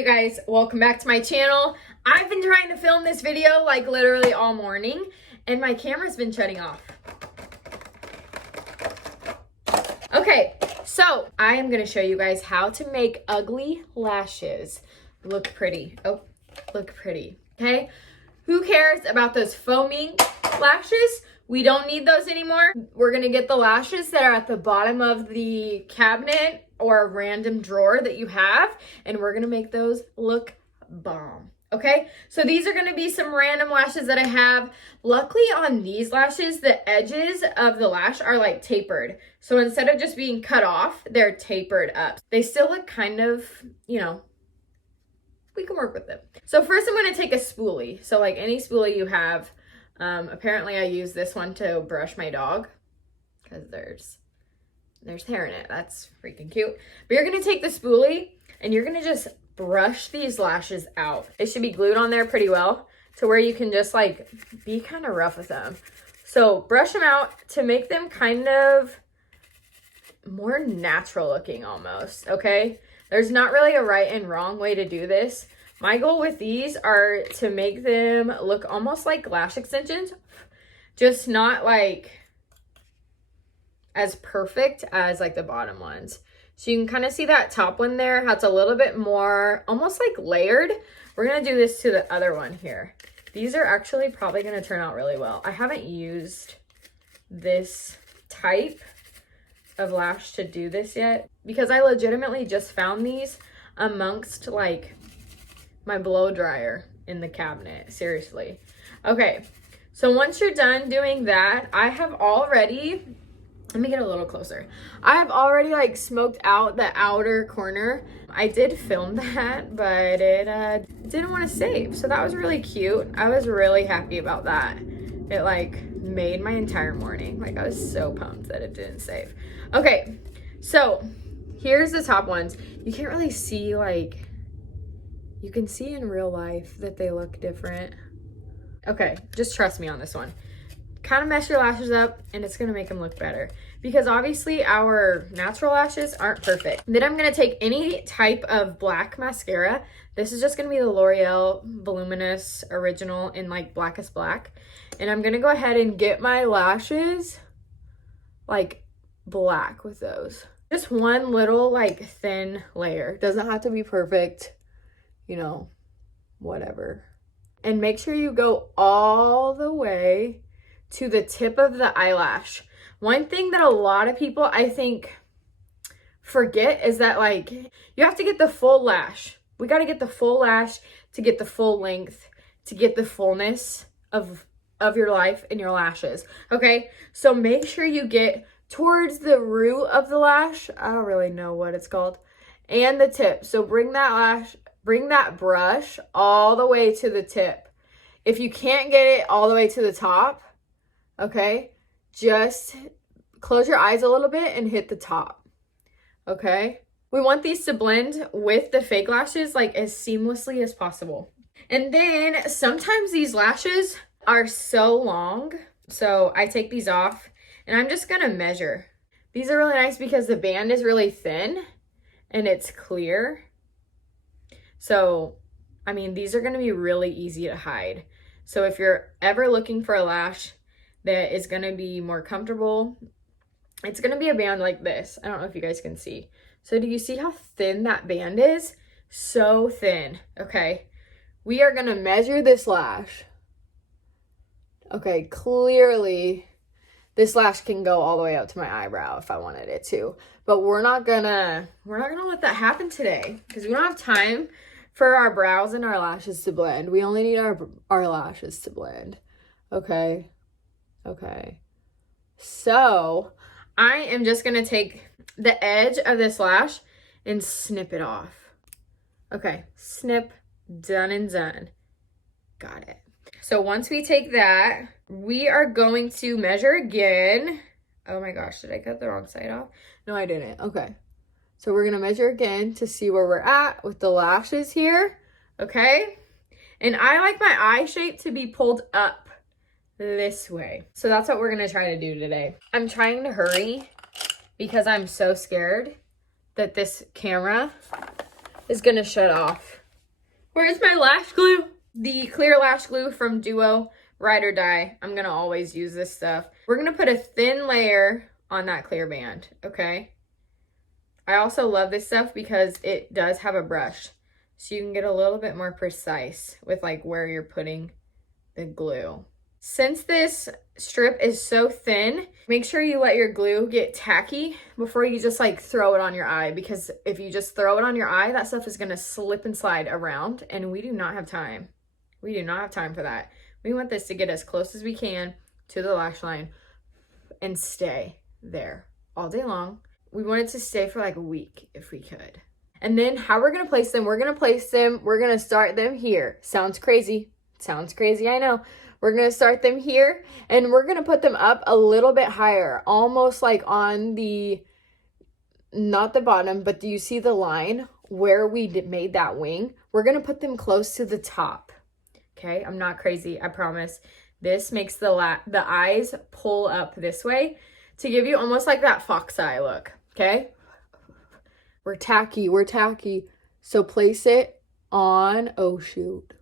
Hey guys, welcome back to my channel. I've been trying to film this video like literally all morning and my camera's been shutting off. Okay, so I am gonna show you guys how to make ugly lashes look pretty. Oh, look pretty, okay? Who cares about those foaming lashes? We don't need those anymore. We're gonna get the lashes that are at the bottom of the cabinet or a random drawer that you have, and we're gonna make those look bomb, okay? So these are gonna be some random lashes that I have. Luckily on these lashes, the edges of the lash are like tapered. So instead of just being cut off, they're tapered up. They still look kind of, you know, we can work with them. So first I'm gonna take a spoolie. So like any spoolie you have. Apparently I use this one to brush my dog because there's hair in it. That's freaking cute. But you're gonna take the spoolie and you're gonna just brush these lashes out. It should be glued on there pretty well to where you can just like be kind of rough with them. So brush them out to make them kind of more natural looking almost, okay? There's not really a right and wrong way to do this. My goal with these are to make them look almost like lash extensions, just not like as perfect as like the bottom ones. So you can kind of see that top one there, how it's a little bit more almost like layered. We're gonna do this to the other one here. These are actually probably gonna turn out really well. I haven't used this type of lash to do this yet because I legitimately just found these amongst like my blow dryer in the cabinet, seriously. Okay, so once you're done doing that, I have already, let me get a little closer. I have already like smoked out the outer corner. I did film that, but it didn't want to save, so that was really cute. I was really happy about that. It like made my entire morning. Like I was so pumped that it didn't save. Okay, so here's the top ones. You can't really see like, you can see in real life that they look different. Okay, just trust me on this one. Kind of mess your lashes up and it's gonna make them look better because obviously our natural lashes aren't perfect. Then I'm gonna take any type of black mascara. This is just gonna be the L'Oreal Voluminous Original in like Blackest Black. And I'm gonna go ahead and get my lashes like black with those. Just one little like thin layer. Doesn't have to be perfect. You know, whatever. And make sure you go all the way to the tip of the eyelash. One thing that a lot of people, I think, forget is that like, you have to get the full lash. We got to get the full lash to get the full length, to get the fullness of your life and your lashes. Okay, so make sure you get towards the root of the lash. I don't really know what it's called. And the tip. So bring that brush all the way to the tip. If you can't get it all the way to the top, okay, just close your eyes a little bit and hit the top, okay? We want these to blend with the fake lashes like as seamlessly as possible. And then sometimes these lashes are so long, so I take these off and I'm just gonna measure. These are really nice because the band is really thin and it's clear. So, I mean, these are going to be really easy to hide. So if you're ever looking for a lash that is going to be more comfortable, it's going to be a band like this. I don't know if you guys can see. So do you see how thin that band is? So thin. Okay. We are going to measure this lash. Okay, clearly this lash can go all the way up to my eyebrow if I wanted it to. But we're not gonna let that happen today because we don't have time for our brows and our lashes to blend. We only need our lashes to blend. Okay. So I am just gonna take the edge of this lash and snip it off. Okay, snip, done and done. Got it. So once we take that, we are going to measure again. Oh my gosh, did I cut the wrong side off? No, I didn't. Okay. So we're going to measure again to see where we're at with the lashes here. Okay. And I like my eye shape to be pulled up this way. So that's what we're going to try to do today. I'm trying to hurry because I'm so scared that this camera is going to shut off Where's my lash glue? The clear lash glue from Duo, Ride or Die. I'm gonna always use this stuff. We're gonna put a thin layer on that clear band, okay? I also love this stuff because it does have a brush. So you can get a little bit more precise with like where you're putting the glue. Since this strip is so thin, make sure you let your glue get tacky before you just like throw it on your eye, because if you just throw it on your eye, that stuff is gonna slip and slide around, and we do not have time. We do not have time for that. We want this to get as close as we can to the lash line and stay there all day long. We want it to stay for like a week if we could. And then how we're gonna place them, we're gonna start them here. Sounds crazy, I know. We're gonna start them here and we're gonna put them up a little bit higher, almost like on the, not the bottom, but do you see the line where we made that wing? We're gonna put them close to the top, okay? I'm not crazy, I promise. This makes the eyes pull up this way to give you almost like that fox eye look, okay? We're tacky. So place it on, oh shoot.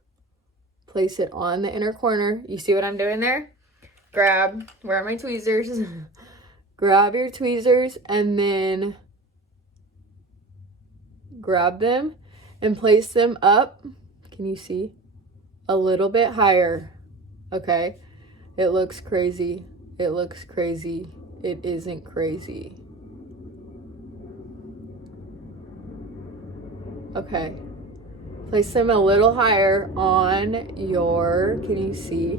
Place it on the inner corner. You see what I'm doing there? Grab, where are my tweezers? Grab your tweezers and then grab them and place them up. Can you see? A little bit higher, okay? It looks crazy. It looks crazy. It isn't crazy. Okay. Place them a little higher on your, can you see?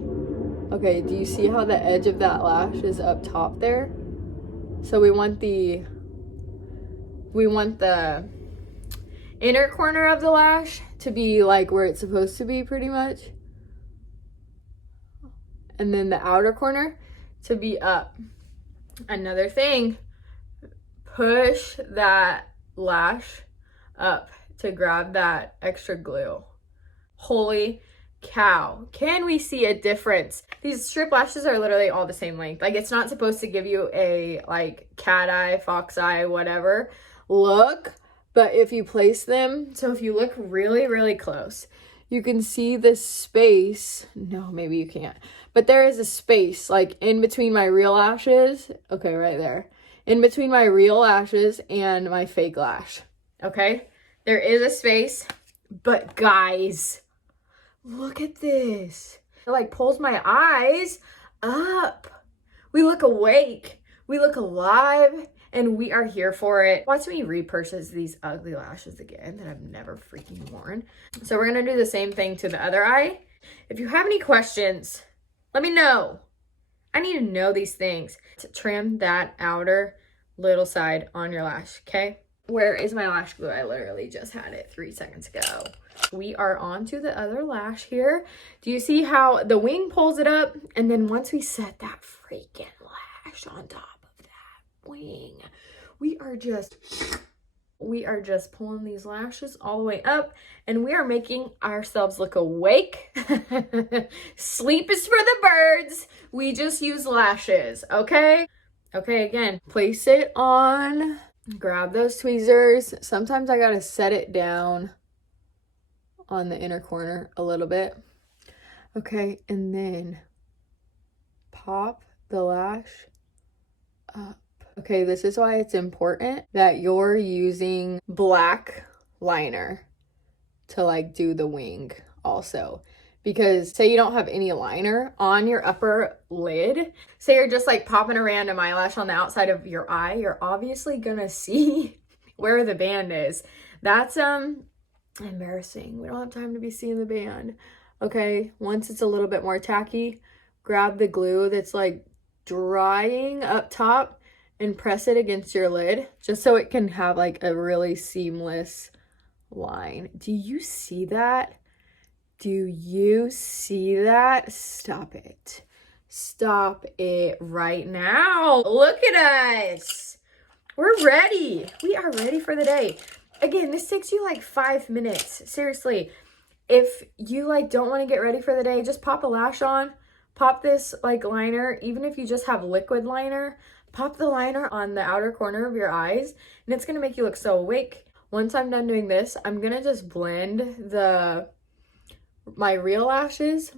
Okay, do you see how the edge of that lash is up top there? So we want the inner corner of the lash to be like where it's supposed to be pretty much. And then the outer corner to be up. Another thing, push that lash up to grab that extra glue. Holy cow. Can we see a difference? These strip lashes are literally all the same length. Like, it's not supposed to give you a like cat eye, fox eye, whatever look. But if you place them, so if you look really, really close, you can see the space. No, maybe you can't. But there is a space like in between my real lashes. Okay, right there. In between my real lashes and my fake lash. Okay? There is a space, but guys, look at this. It like pulls my eyes up. We look awake. We look alive, and we are here for it. Watch me repurchase these ugly lashes again that I've never freaking worn. So we're gonna do the same thing to the other eye. If you have any questions, let me know. I need to know these things. To trim that outer little side on your lash, okay? Where is my lash glue? I literally just had it 3 seconds ago. We are on to the other lash here. Do you see how the wing pulls it up? And then once we set that freaking lash on top of that wing, we are just pulling these lashes all the way up, and we are making ourselves look awake. Sleep is for the birds. We just use lashes, okay? Okay, again, place it on. Grab those tweezers. Sometimes I gotta set it down on the inner corner a little bit. Okay, and then pop the lash up. Okay, this is why it's important that you're using black liner to like do the wing also. Because say you don't have any liner on your upper lid, say you're just like popping a random eyelash on the outside of your eye, you're obviously gonna see where the band is. That's embarrassing. We don't have time to be seeing the band. Okay, once it's a little bit more tacky, grab the glue that's like drying up top and press it against your lid just so it can have like a really seamless line. Do you see that? Do you see that? Stop it. Stop it right now. Look at us. We're ready. We are ready for the day. Again, this takes you like 5 minutes. Seriously. If you like don't want to get ready for the day, just pop a lash on. Pop this like liner. Even if you just have liquid liner, pop the liner on the outer corner of your eyes, and it's going to make you look so awake. Once I'm done doing this, I'm going to just blend the my real lashes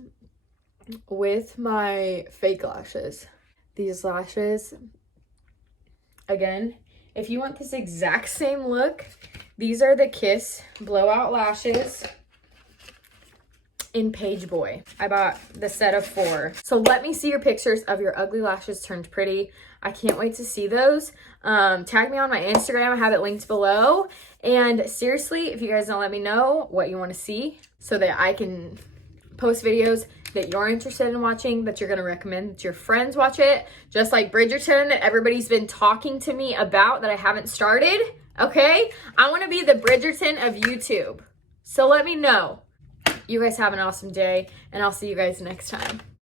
with my fake lashes. These lashes, again, if you want this exact same look, these are the Kiss Blowout Lashes in Page Boy. I bought the set of 4. So let me see your pictures of your ugly lashes turned pretty. I can't wait to see those. Tag me on my Instagram. I have it linked below. And seriously, if you guys don't let me know what you want to see so that I can post videos that you're interested in watching, that you're going to recommend that your friends watch it, just like Bridgerton that everybody's been talking to me about that I haven't started, okay? I want to be the Bridgerton of YouTube. So let me know. You guys have an awesome day, and I'll see you guys next time.